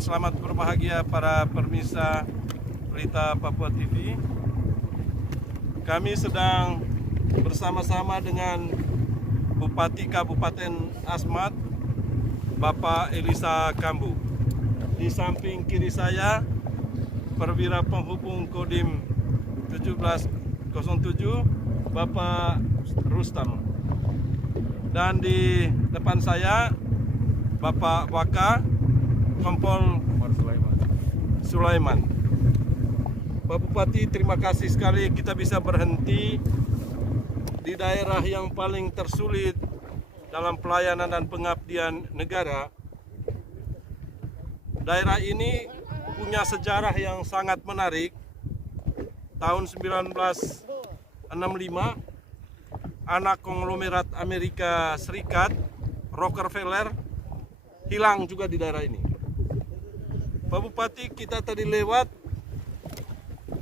dan selamat berbahagia para pemirsa berita Papua TV. Kami sedang bersama-sama dengan Bupati Kabupaten Asmat, Bapak Elisa Kambu. Di samping kiri saya, Perwira Penghubung Kodim 1707, Bapak Rustam. Dan di depan saya, Bapak Waka, Kompol Sulaiman. Pak Bupati, terima kasih sekali kita bisa berhenti di daerah yang paling tersulit dalam pelayanan dan pengabdian negara. Daerah ini punya sejarah yang sangat menarik. Tahun 1965, anak konglomerat Amerika Serikat, Rockefeller, hilang juga di daerah ini. Pak Bupati, kita tadi lewat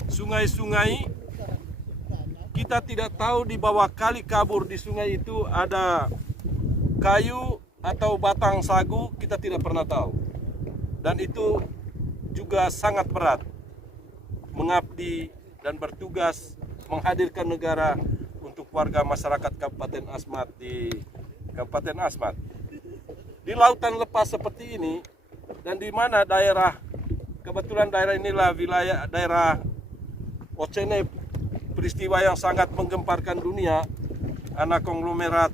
sungai-sungai, kita tidak tahu di bawah kali kabur di sungai itu ada kayu atau batang sagu, kita tidak pernah tahu. Dan itu juga sangat berat, mengabdi dan bertugas menghadirkan negara untuk warga masyarakat Kabupaten Asmat di Kabupaten Asmat. Di lautan lepas seperti ini dan di mana kebetulan daerah inilah wilayah daerah Ocene, peristiwa yang sangat menggemparkan dunia, anak konglomerat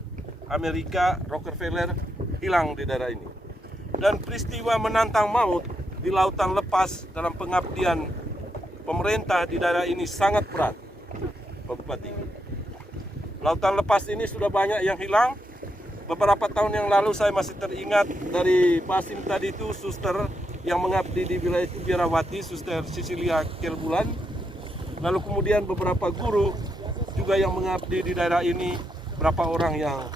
Amerika Rockefeller hilang di daerah ini. Dan peristiwa menantang maut di lautan lepas dalam pengabdian pemerintah di daerah ini sangat berat, Pak Bupati. Lautan lepas ini sudah banyak yang hilang. Beberapa tahun yang lalu saya masih teringat dari Pasim tadi itu, suster yang mengabdi di wilayah itu, Biarawati, Suster Sisilia Kelbulan. Lalu kemudian beberapa guru juga yang mengabdi di daerah ini, berapa orang yang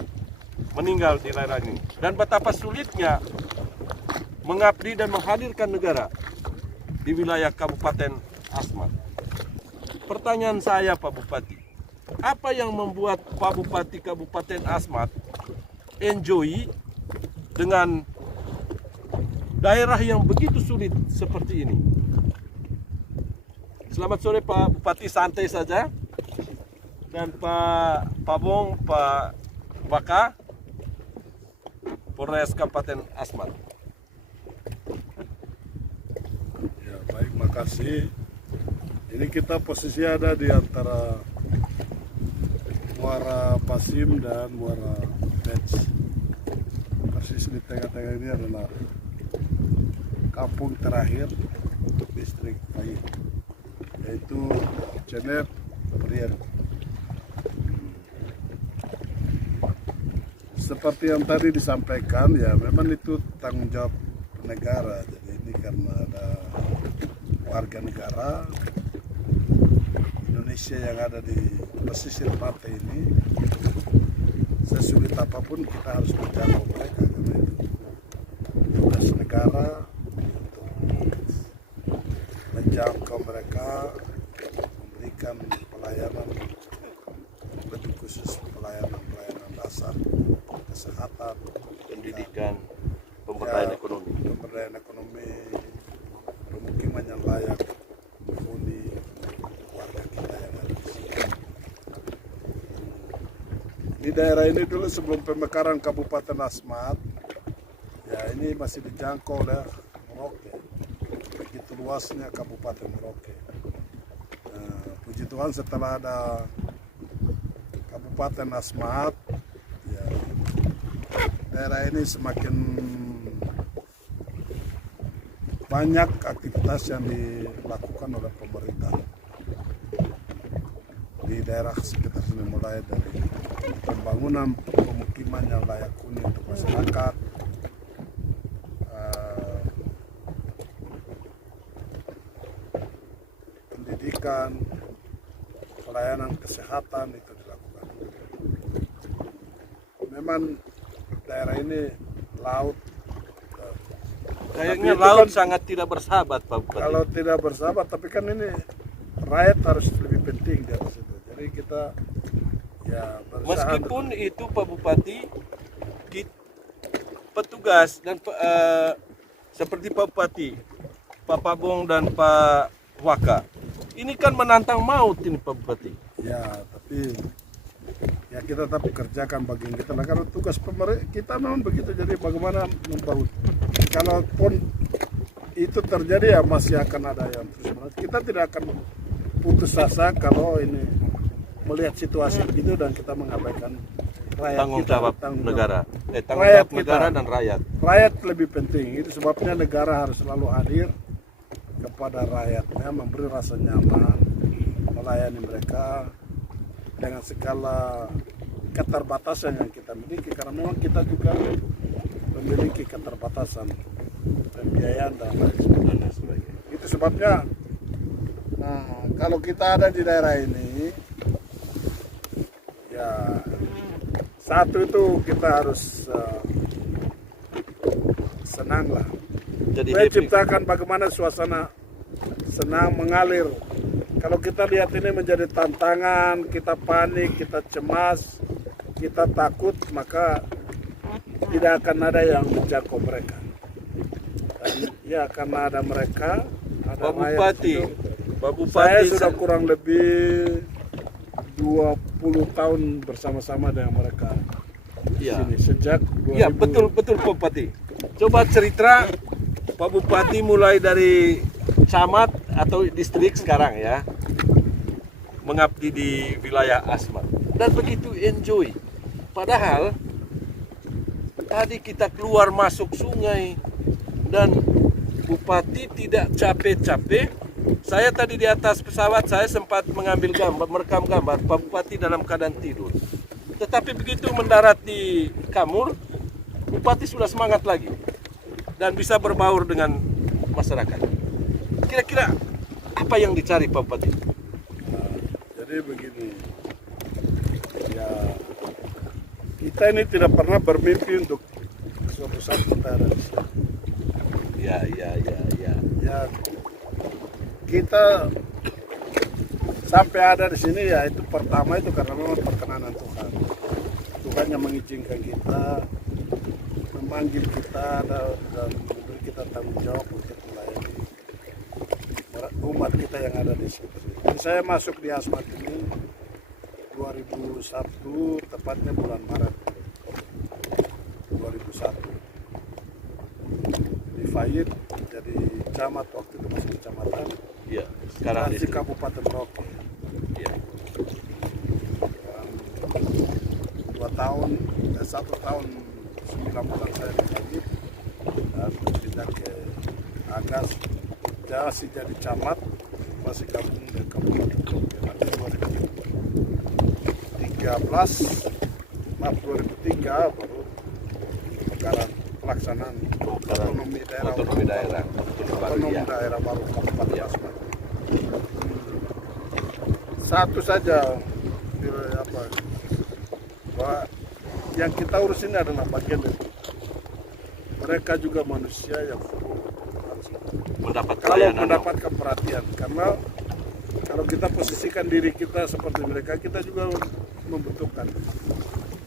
meninggal di daerah ini. Dan betapa sulitnya mengabdi dan menghadirkan negara di wilayah Kabupaten Asmat. Pertanyaan saya, Pak Bupati, apa yang membuat Pak Bupati Kabupaten Asmat enjoy dengan daerah yang begitu sulit seperti ini? Selamat sore Pak Bupati, santai saja. Dan Pak Bong, Pak Waka, Polres Kabupaten Asmat. Ya, baik, makasih. Ini kita posisi ada di antara Muara Pasim dan Muara Pets. Persis di tengah-tengah ini adalah kampung terakhir untuk distrik Payet, yaitu Cener Prier. Seperti yang tadi disampaikan, ya memang itu tanggung jawab negara. Jadi ini karena ada warga negara Indonesia yang ada di pesisir pantai ini, sesulit apapun kita harus menjangkau mereka, karena itu tugas negara untuk menjangkau mereka, memberikan pelayanan, lebih khusus pelayanan dasar, kesehatan, Pendidikan, pemberdayaan ekonomi. Pemberdayaan ekonomi, pemukiman yang layak menghuni warga kita yang ada di sini. Di daerah ini dulu sebelum pemekaran Kabupaten Asmat, ya ini masih dijangkau oleh Merauke. Begitu luasnya Kabupaten Merauke. Puji Tuhan setelah ada Kabupaten Asmat, ya, daerah ini semakin banyak aktivitas yang dilakukan oleh pemerintah di daerah sekitar sini, mulai dari pembangunan pemukiman yang layak huni untuk masyarakat, pendidikan, pelayanan kesehatan itu dilakukan. Memang daerah ini laut, kayaknya laut kan sangat tidak bersahabat, Pak Bupati. Kalau tidak bersahabat, tapi kan ini rakyat harus lebih penting di atas itu. Jadi kita ya berusaha. Meskipun itu Pak Bupati, petugas dan seperti Pak Bupati, Pak Pabong dan Pak Waka. Ini kan menantang maut ini Pak Bupati. Ya, tapi ya kita tetap kerjakan bagian kita. Nah, karena tugas pemerintah kita memang begitu. Jadi bagaimana membaut. Kalaupun itu terjadi ya masih akan ada yang terus menerus. Kita tidak akan putus asa kalau ini melihat situasi begitu dan kita mengabaikan rakyat Tanggung kita, jawab negara. Tanggung rakyat jawab negara kita. dan rakyat. Rakyat lebih penting. Itu sebabnya negara harus selalu hadir kepada rakyatnya, memberi rasa nyaman, melayani mereka dengan segala keterbatasan yang kita miliki, karena memang kita juga memiliki keterbatasan pembiayaan dan lain sebagainya. Itu sebabnya kalau kita ada di daerah ini, ya satu itu kita harus senang lah. Jadi Saya happy. ciptakan bagaimana suasana senang mengalir. Kalau kita lihat ini menjadi tantangan, kita panik, kita cemas, kita takut, maka tidak akan ada yang menjangkau mereka. Dan ya karena ada mereka, ada Pak rakyat Bupati, itu. Pak Saya Bupati sudah kurang lebih 20 tahun bersama-sama dengan mereka di Ya. sini sejak 2000. Ya, betul Pak Bupati. Coba cerita Pak Bupati mulai dari camat atau distrik sekarang ya, mengabdi di wilayah Asmat dan begitu enjoy. Padahal tadi kita keluar masuk sungai dan Bupati tidak capek-capek. Saya tadi di atas pesawat saya sempat mengambil gambar, merekam gambar Pak Bupati dalam keadaan tidur. Tetapi begitu mendarat di Kamur, Bupati sudah semangat lagi dan bisa berbaur dengan masyarakat. Kira-kira apa yang dicari Pak Bupati? Nah, jadi begini, ya kita ini tidak pernah bermimpi untuk suatu saat kita ada di sini. Ya. Ya kita sampai ada di sini ya itu pertama itu karena memang perkenanan Tuhan. Tuhan yang mengizinkan kita, memanggil kita dan memberi kita tanggung jawab untuk melayani umat kita yang ada di sini. Dan saya masuk di Asmat ini 2001, tepatnya bulan Maret 2001. Di Fayid, jadi camat waktu itu masih kecamatan. Ya, sekarang Di Kabupaten Merauke. Ya. 1 tahun 9 bulan saya di Fayid dan pindah ke Agas. Saya masih jadi camat, masih gabung di Kabupaten Merauke. Nanti 2003 baru pemekaran pelaksanaan otonomi daerah. Otonomi daerah. Otonomi Ya. daerah baru Kabupaten Ya. Asmat. Satu saja bahwa yang kita urus ini adalah bagian dari mereka juga manusia yang Mendapat kalau pelayanan. mendapatkan perhatian, karena kalau kita posisikan diri kita seperti mereka, kita juga membutuhkan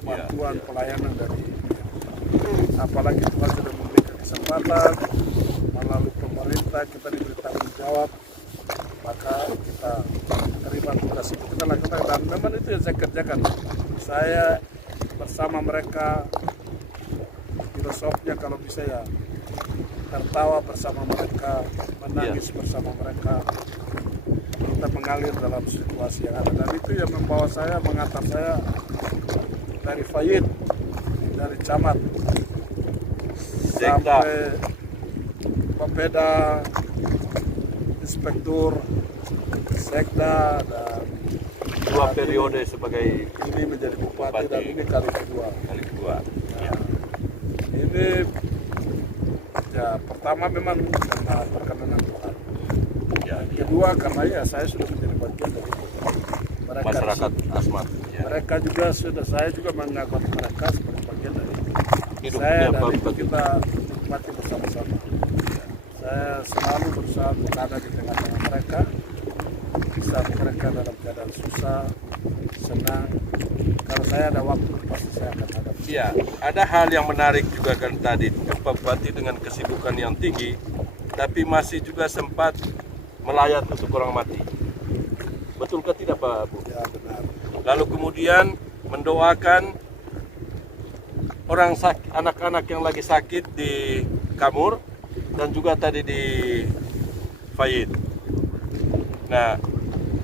bantuan pelayanan dari apalagi Tuhan sudah memberikan kesempatan melalui pemerintah, kita diberi tanggung jawab, maka kita terima tugas itu, kita lakukan. Dan memang itu yang saya kerjakan, saya bersama mereka, filosofinya kalau bisa ya tertawa bersama mereka, menangis bersama mereka, kita mengalir dalam situasi yang ada. Dan itu yang membawa saya, mengantar saya dari Fayid, dari camat Sekda. sampai Papeda, inspektur, sekda, dan 2 periode sebagai ini menjadi bupati dan ini kali kedua. Ya. Ini ya pertama memang karena perkenanan Tuhan. Ya. Kedua karena ya saya sudah menjadi bagian dari mereka. Masyarakat Asmat. Ya. Mereka juga sudah, saya juga menganggap mereka sebagai bagian dari Hidupnya saya, dan Pak itu Bupati. kita nikmati bersama-sama. Saya selalu berusaha untuk ada di tengah-tengah mereka, di saat mereka dalam keadaan susah, senang. Kalau saya ada waktu pasti saya akan hadap. Ya, ada hal yang menarik juga kan tadi, Pak Bupati dengan kesibukan yang tinggi, tapi masih juga sempat melayat untuk orang mati. Betulkah tidak Pak Bu? Ya benar. Lalu kemudian mendoakan orang sakit, anak-anak yang lagi sakit di Kamur dan juga tadi di Fayid. Nah,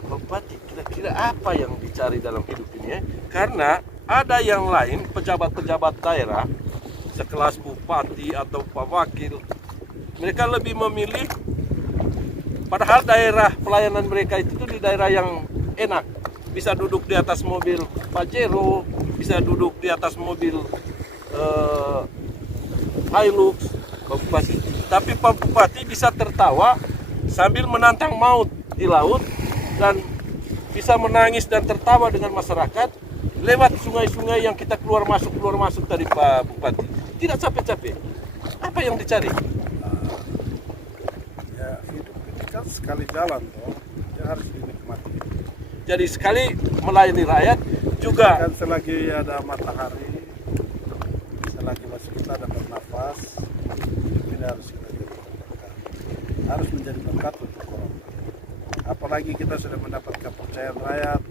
Pak Bupati, kira-kira apa yang dicari dalam hidup ini ya? Karena ada yang lain, pejabat-pejabat daerah, sekelas bupati atau pak wakil, mereka lebih memilih, padahal daerah pelayanan mereka itu di daerah yang enak. Bisa duduk di atas mobil Pajero, bisa duduk di atas mobil Hilux, Pak Bupati. Tapi Pak Bupati bisa tertawa sambil menantang maut di laut dan bisa menangis dan tertawa dengan masyarakat lewat sungai-sungai yang kita keluar masuk tadi Pak Bupati. Tidak capek-capek. Apa yang dicari? Ya hidup ini kan sekali jalan toh, ya harus dinikmati. Jadi sekali melayani rakyat juga Kan selagi ada matahari, selagi masih kita ada bernafas, ini harus kita jadi berkat. Harus menjadi berkat untuk orang. Apalagi kita sudah mendapat kepercayaan rakyat,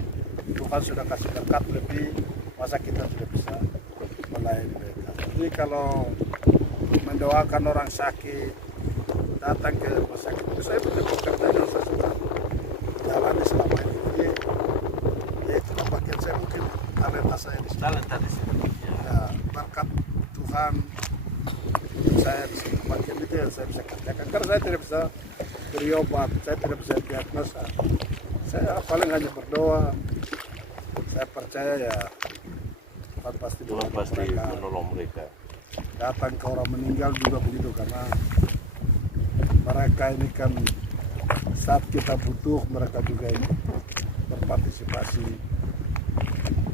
Tuhan sudah kasih berkat lebih, masa kita tidak bisa melayani mereka. Jadi kalau mendoakan orang sakit, datang ke rumah sakit, itu saya betul pekerjaan yang saya suka jalani selama ini. Jadi ya itulah bagian saya, mungkin talenta saya di sini. talenta di sini. Ya, berkat Tuhan saya di sini. Bagian itu yang saya bisa kerjakan. Karena saya tidak bisa beri obat, saya tidak bisa diagnosa. Saya paling hanya berdoa. Saya percaya ya Tuhan pasti Menolong mereka. Datang ke orang meninggal juga begitu, karena mereka ini kan saat kita butuh mereka juga ini berpartisipasi.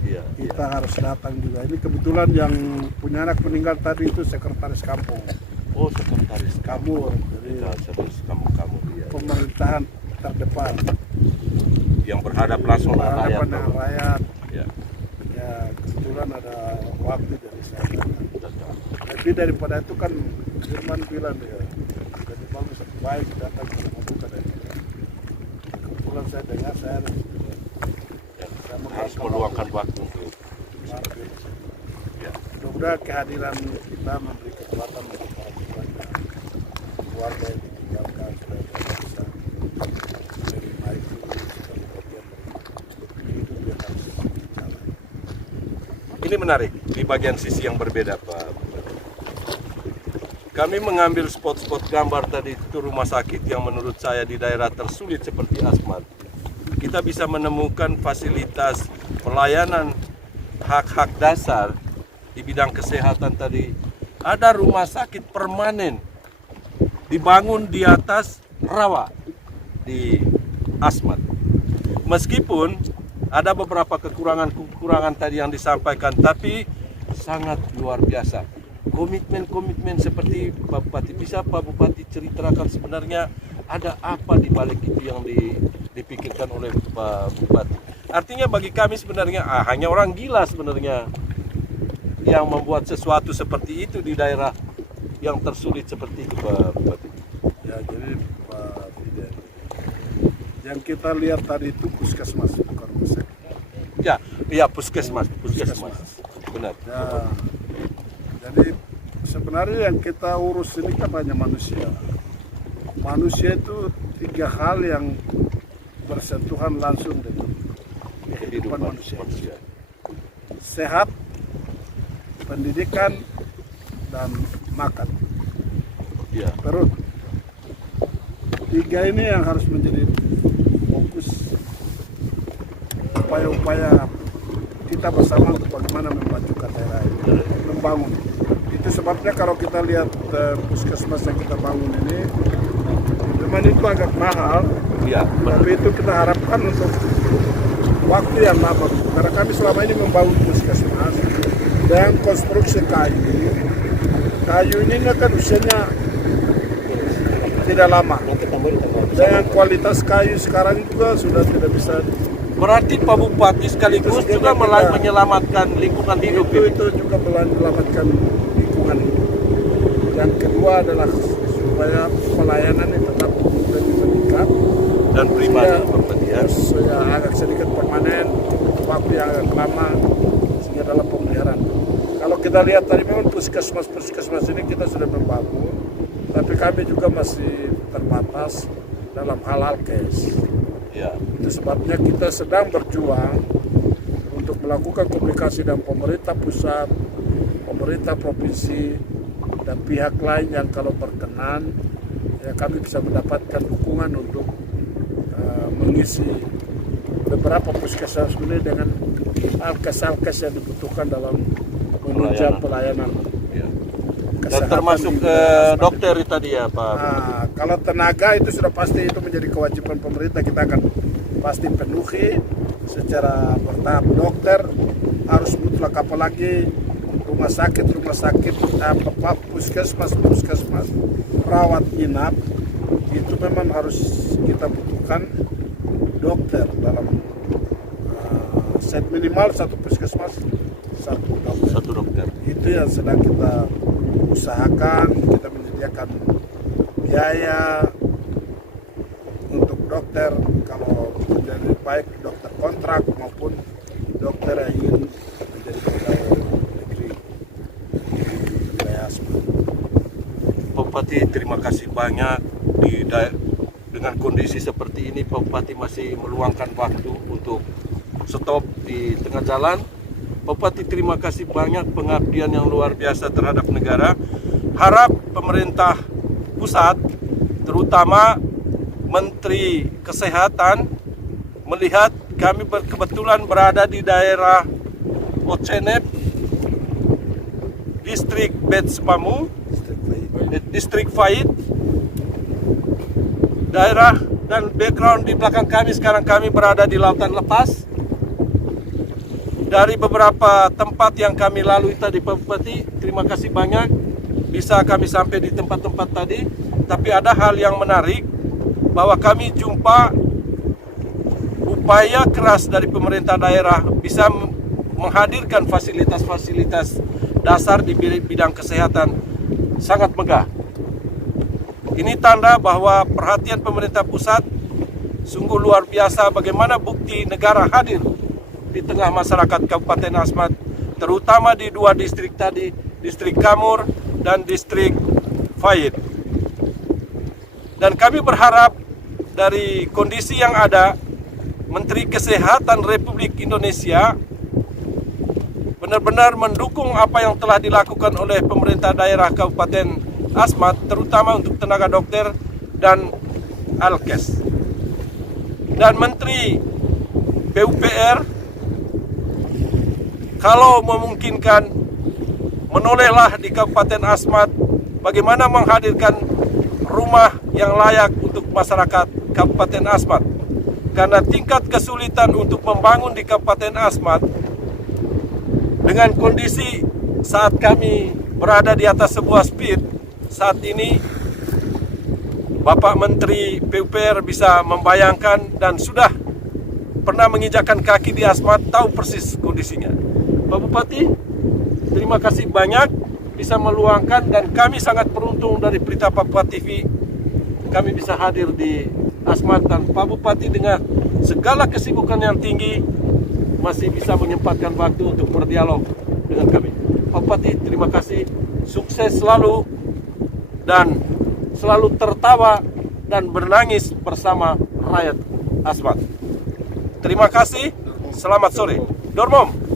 Iya, Kita harus datang juga. Ini kebetulan yang punya anak meninggal tadi itu sekretaris kampung Oh, sekretaris Kamur, jadi sekretaris kamu dia. pemerintahan terdepan, Yang berhadap langsung dengan rakyat. hadapan dengan rakyat. Ya. Ya kebetulan ada waktu dari saya. Lebih daripada itu kan Firman bilang ya, jadi bagus baik datang ke rumah duka dari kita. Kebetulan saya dengar saya Harus meluangkan waktu untuk ya. mudah-mudahan kehadiran kita memberi kekuatan untuk para keluarga yang ditinggalkan supaya mereka bisa menerima itu sebagai bagian dari hidup yang harus dijalani. Ini menarik di bagian sisi yang berbeda Pak. Kami mengambil spot-spot gambar tadi itu rumah sakit yang menurut saya di daerah tersulit seperti Asmat. Kita bisa menemukan fasilitas pelayanan hak-hak dasar di bidang kesehatan tadi. Ada rumah sakit permanen dibangun di atas rawa di Asmat. Meskipun ada beberapa kekurangan tadi yang disampaikan, tapi sangat luar biasa. Komitmen seperti Pak Bupati, bisa Pak Bupati ceritakan sebenarnya ada apa di balik itu yang dipikirkan oleh Pak Bupati? Artinya bagi kami sebenarnya hanya orang gila sebenarnya yang membuat sesuatu seperti itu di daerah yang tersulit seperti itu Pak Bupati. Ya jadi Pak Fidel, yang kita lihat tadi itu puskesmas bukan rumah sakit. Ya puskesmas. Benar. Ya, jadi sebenarnya yang kita urus ini kan hanya manusia. Manusia itu 3 hal yang bersentuhan langsung dengan kehidupan manusia. Sehat, pendidikan, dan makan. Ya. Perut. 3 ini yang harus menjadi fokus upaya-upaya kita bersama untuk bagaimana memajukan daerah ini, membangun. Itu sebabnya kalau kita lihat puskesmas yang kita bangun ini, memang itu agak mahal, Ya, tapi itu kita harapkan untuk waktu yang lama. Karena kami selama ini membangun puskesmas dengan konstruksi kayu. Kayu ini kan usianya tidak lama. Dengan kualitas kayu sekarang juga sudah tidak bisa Berarti Pak Bupati sekaligus juga menyelamatkan lingkungan hidup. Itu juga menyelamatkan lingkungan. Yang kedua adalah supaya pelayanan itu tetap lebih meningkat Dan pribadi Pak Bupati ya. saya agak sedikit permanen, waktu yang agak lama sehingga dalam pemeliharaan. Kalau kita lihat tadi memang puskesmas ini kita sudah membangun, tapi kami juga masih terbatas dalam hal-hal cash. Ya. Itu sebabnya kita sedang berjuang untuk melakukan komunikasi dengan pemerintah pusat, pemerintah provinsi, dan pihak lain yang kalau berkenan, ya kami bisa mendapatkan dukungan untuk mengisi beberapa puskesmas ini dengan alkes-alkes yang dibutuhkan dalam menunjang pelayanan. Ya. Dan Kesehatan termasuk di Asmat dokter tadi ya Pak. Nah, kalau tenaga itu sudah pasti itu menjadi kewajiban pemerintah, kita akan pasti penuhi secara bertahap. Dokter harus mutlak, apalagi rumah sakit, puskesmas, perawat inap itu memang harus kita butuhkan dokter dalam set minimal satu puskesmas satu dokter. Itu yang sedang kita usahakan, kita menyediakan biaya untuk dokter kalau menjadi baik dokter kontrak maupun dokter yang ingin menjadi pegawai negeri Asmat. Pak Bupati, terima kasih banyak dengan kondisi seperti ini Pak Bupati masih meluangkan waktu untuk stop di tengah jalan. Pak Bupati, terima kasih banyak pengabdian yang luar biasa terhadap negara. Harap pemerintah pusat, terutama Menteri Kesehatan, melihat kami kebetulan berada di daerah Ocenep, Distrik Betspamu, Distrik Fait, daerah dan background di belakang kami sekarang kami berada di Lautan Lepas. Dari beberapa tempat yang kami lalui tadi Pak Bupati, terima kasih banyak bisa kami sampai di tempat-tempat tadi. Tapi ada hal yang menarik bahwa kami jumpa upaya keras dari pemerintah daerah bisa menghadirkan fasilitas-fasilitas dasar di bidang kesehatan sangat megah. Ini tanda bahwa perhatian pemerintah pusat sungguh luar biasa, bagaimana bukti negara hadir di tengah masyarakat Kabupaten Asmat, terutama di dua distrik tadi, Distrik Kamur dan Distrik Fait. Dan kami berharap dari kondisi yang ada, Menteri Kesehatan Republik Indonesia benar-benar mendukung apa yang telah dilakukan oleh pemerintah daerah Kabupaten Asmat, terutama untuk tenaga dokter dan alkes. Dan Menteri PUPR kalau memungkinkan menolehlah di Kabupaten Asmat bagaimana menghadirkan rumah yang layak untuk masyarakat Kabupaten Asmat. Karena tingkat kesulitan untuk membangun di Kabupaten Asmat dengan kondisi saat kami berada di atas sebuah speed saat ini, Bapak Menteri PUPR bisa membayangkan dan sudah pernah menginjakkan kaki di Asmat, tahu persis kondisinya. Pak Bupati, terima kasih banyak bisa meluangkan, dan kami sangat beruntung dari Berita Papua TV kami bisa hadir di Asmat, dan Pak Bupati dengan segala kesibukan yang tinggi masih bisa menyempatkan waktu untuk berdialog dengan kami. Pak Bupati, terima kasih, sukses selalu dan selalu tertawa dan bernangis bersama rakyat Asmat. Terima kasih, selamat sore. Dormom.